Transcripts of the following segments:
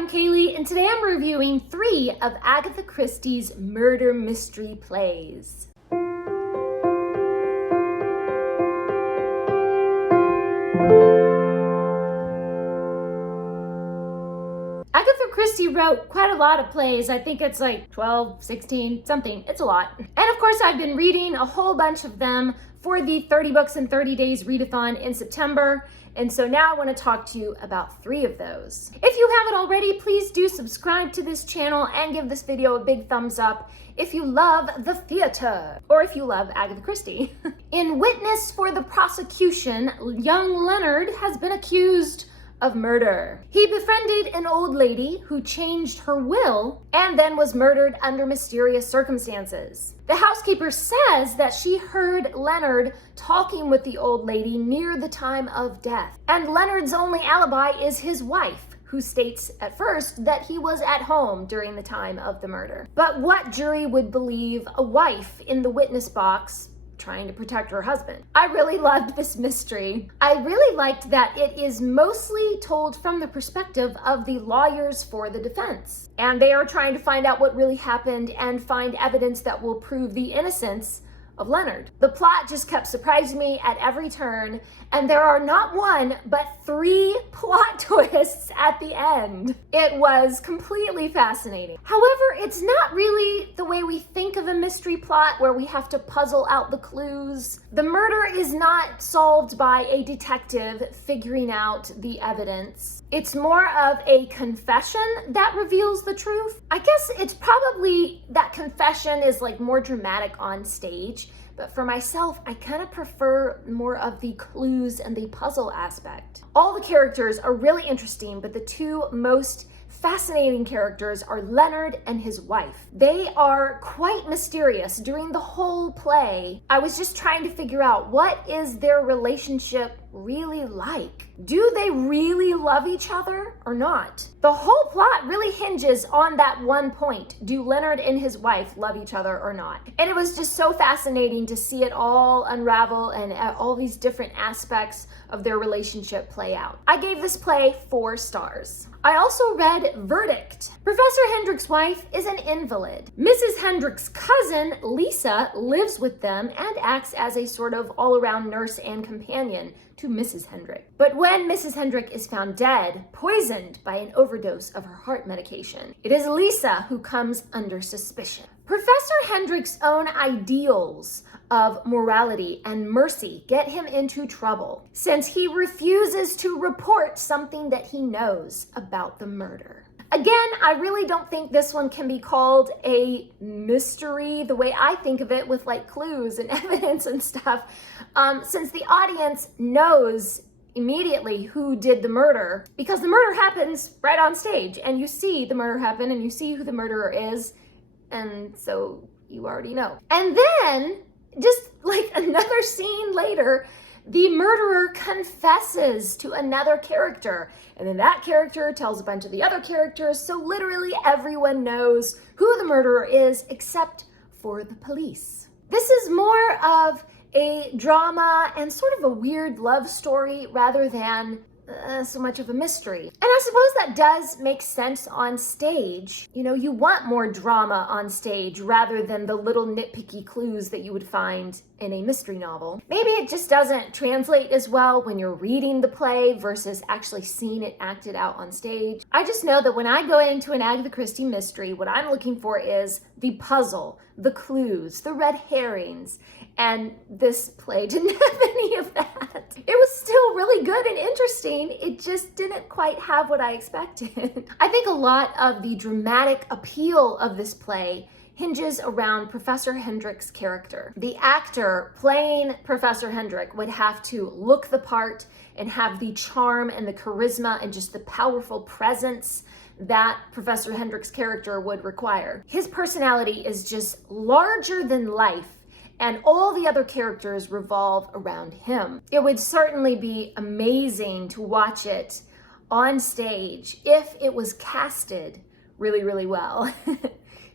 I'm Kaylee, and today I'm reviewing 3 of Agatha Christie's murder mystery plays. Agatha Christie wrote quite a lot of plays. I think it's like 12, 16, something. It's a lot. And of course, I've been reading a whole bunch of them for the 30 Books in 30 Days readathon in September. And so now I want to talk to you about 3 of those. If you haven't already, please do subscribe to this channel and give this video a big thumbs up if you love the theater, or if you love Agatha Christie. In witness for the prosecution, young Leonard has been accused of murder. He befriended an old lady who changed her will and then was murdered under mysterious circumstances. The housekeeper says that she heard Leonard talking with the old lady near the time of death. And Leonard's only alibi is his wife, who states at first that he was at home during the time of the murder. But what jury would believe a wife in the witness box trying to protect her husband? I really loved this mystery. I really liked that it is mostly told from the perspective of the lawyers for the defense. And they are trying to find out what really happened and find evidence that will prove the innocence of Leonard. The plot just kept surprising me at every turn, and there are not 1, but 3 plot twists at the end. It was completely fascinating. However, it's not really the way we think of a mystery plot where we have to puzzle out the clues. The murder is not solved by a detective figuring out the evidence. It's more of a confession that reveals the truth. I guess it's probably that confession is like more dramatic on stage, but for myself, I kind of prefer more of the clues and the puzzle aspect. All the characters are really interesting, but the 2 most fascinating characters are Leonard and his wife. They are quite mysterious during the whole play. I was just trying to figure out, what is their relationship really like? Do they really love each other or not? The whole plot really hinges on that one point. Do Leonard and his wife love each other or not? And it was just so fascinating to see it all unravel and all these different aspects of their relationship play out. I gave this play 4 stars. I also read Verdict. Professor Hendrick's wife is an invalid. Mrs. Hendrick's cousin, Lisa, lives with them and acts as a sort of all-around nurse and companion to Mrs. Hendrick. But when Mrs. Hendrick is found dead, poisoned by an overdose of her heart medication, it is Lisa who comes under suspicion. Professor Hendrick's own ideals of morality and mercy get him into trouble, since he refuses to report something that he knows about the murder. Again, I really don't think this one can be called a mystery the way I think of it, with like clues and evidence and stuff, since the audience knows immediately who did the murder, because the murder happens right on stage and you see the murder happen and you see who the murderer is, and so you already know. And then just like another scene later, the murderer confesses to another character, and then that character tells a bunch of the other characters, so literally everyone knows who the murderer is except for the police. This is more of a drama and sort of a weird love story rather than so much of a mystery. And I suppose that does make sense on stage. You know, you want more drama on stage rather than the little nitpicky clues that you would find in a mystery novel. Maybe it just doesn't translate as well when you're reading the play versus actually seeing it acted out on stage. I just know that when I go into an Agatha Christie mystery, what I'm looking for is the puzzle, the clues, the red herrings, and this play didn't have any of that. It was still really good and interesting. It just didn't quite have what I expected. I think a lot of the dramatic appeal of this play hinges around Professor Hendrick's character. The actor playing Professor Hendrick would have to look the part and have the charm and the charisma and just the powerful presence that Professor Hendrick's character would require. His personality is just larger than life, and all the other characters revolve around him. It would certainly be amazing to watch it on stage if it was casted really, really well.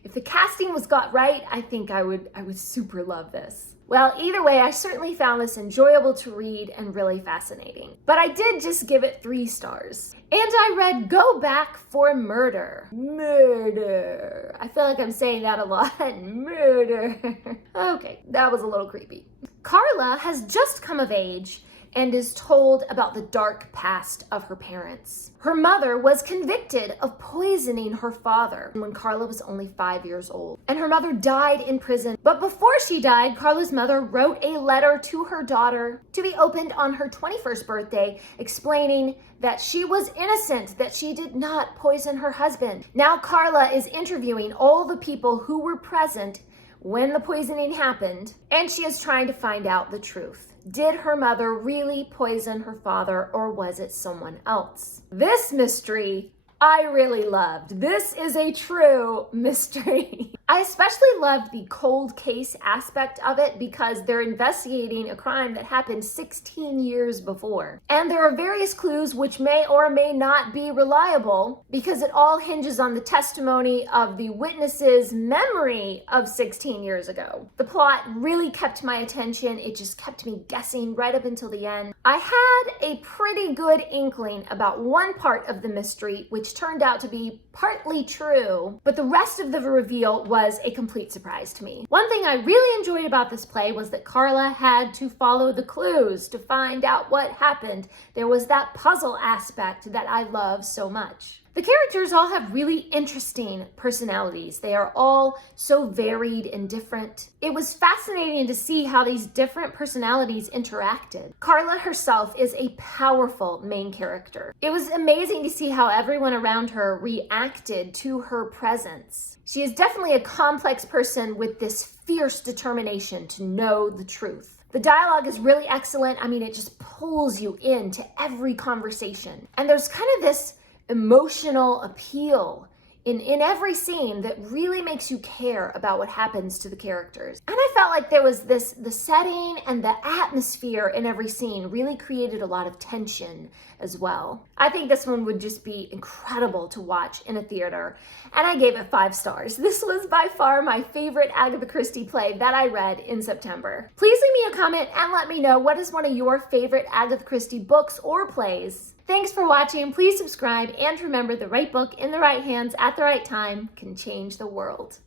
If the casting was got right, I think I would super love this. Well, either way, I certainly found this enjoyable to read and really fascinating. But I did just give it 3 stars. And I read Go Back for Murder. Murder. I feel like I'm saying that a lot. Murder. Okay, that was a little creepy. Carla has just come of age and is told about the dark past of her parents. Her mother was convicted of poisoning her father when Carla was only 5 years old, and her mother died in prison. But before she died, Carla's mother wrote a letter to her daughter to be opened on her 21st birthday, explaining that she was innocent, that she did not poison her husband. Now Carla is interviewing all the people who were present when the poisoning happened, and she is trying to find out the truth. Did her mother really poison her father, or was it someone else? This mystery I really loved. This is a true mystery. I especially loved the cold case aspect of it because they're investigating a crime that happened 16 years before. And there are various clues which may or may not be reliable because it all hinges on the testimony of the witness's memory of 16 years ago. The plot really kept my attention. It just kept me guessing right up until the end. I had a pretty good inkling about one part of the mystery, which turned out to be partly true, but the rest of the reveal was a complete surprise to me. One thing I really enjoyed about this play was that Carla had to follow the clues to find out what happened. There was that puzzle aspect that I love so much. The characters all have really interesting personalities. They are all so varied and different. It was fascinating to see how these different personalities interacted. Carla herself is a powerful main character. It was amazing to see how everyone around her reacted to her presence. She is definitely a complex person with this fierce determination to know the truth. The dialogue is really excellent. I mean, it just pulls you into every conversation. And there's kind of this emotional appeal in every scene that really makes you care about what happens to the characters. And I felt like there was the setting and the atmosphere in every scene really created a lot of tension as well. I think this one would just be incredible to watch in a theater, and I gave it 5 stars. This was by far my favorite Agatha Christie play that I read in September. Please leave me a comment and let me know what is one of your favorite Agatha Christie books or plays. Thanks for watching. Please subscribe, and remember, the right book in the right hands at the right time can change the world.